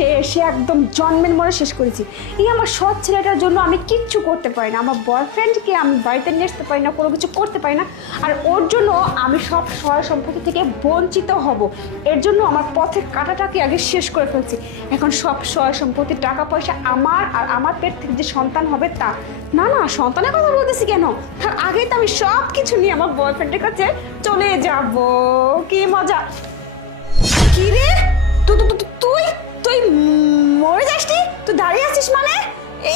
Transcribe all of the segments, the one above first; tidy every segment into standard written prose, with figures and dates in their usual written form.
শেষ, একদম জন্মের মনে শেষ করেছি। এই আমার সৎ ছেলেটার জন্য আমি কিচ্ছু করতে পারি না, আমার বয়ফ্রেন্ডকে আমি বাড়িতে নিয়ে আসতে পারি না, কোনো কিছু করতে পারি না, আর ওর জন্য আমি সব সহায় সম্পত্তি থেকে বঞ্চিত হব। এর জন্য আমার পথের কাঁটাটাকে আগে শেষ করে ফেলছি। এখন সব সহায় সম্পত্তি, টাকা পয়সা আমার, আর আমার পেট থেকে যে সন্তান হবে তা। না না, সন্তানের কথা বলতেছি কেন, আগেই তো আমি সব কিছু নিয়ে আমার বয়ফ্রেন্ডের কাছে চলে যাব। কি মজা! কি রে, তুই তুই মরে যাসনি? তুই দাঁড়িয়ে আছিস মানে?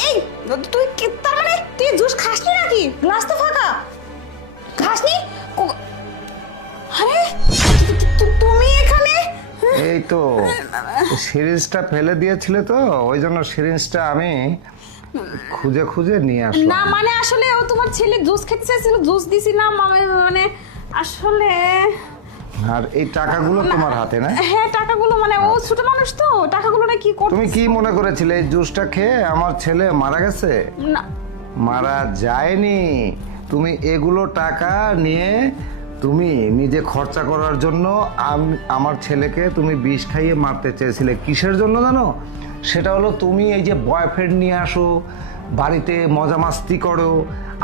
এই তুই তার মানে তুই জুস খাসনি নাকি? গ্লাস তো ফাঁকা, খাসনি? আরে তুমি এখানে? এই তো সিরিঞ্জটা ফেলে দিয়েছিলে, তো ওই জন্য সিরিঞ্জটা আমি খুঁজে খুঁজে নিয়ে না আসলাম। মানে আসলে ও তোমার ছেলে জুস খেতে চাইছিল, জুস দিছিলাম মানে আসলে। আর এই টাকাগুলো তোমার হাতে না? হ্যাঁ, টাকাগুলো মানে ও ছোট মানুষ তো, টাকাগুলো না কি করতে। তুমি কি মনে করেছিলে এই জুসটা খেয়ে আমার ছেলে মারা গেছে? না মারা যায়নি। তুমি এগুলো টাকা নিয়ে তুমি নিজে খরচা করার জন্য আমার ছেলেকে তুমি বিষ খাইয়ে মারতে চেয়েছিলে। কিসের জন্য জানো? সেটা হলো তুমি এই যে বয়ফ্রেন্ড নিয়ে আসো, বাড়িতে মজা মাস্তি করো,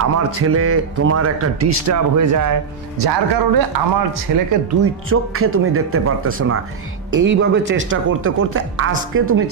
আমার ছেলে তোমার একটা ডিস্টার্ব হয়ে যায়, যার কারণে আমার ছেলেকে দুই চোখে তুমি দেখতে পারতেছো না। এইভাবে চেষ্টা করতে করতে আজকে তুমি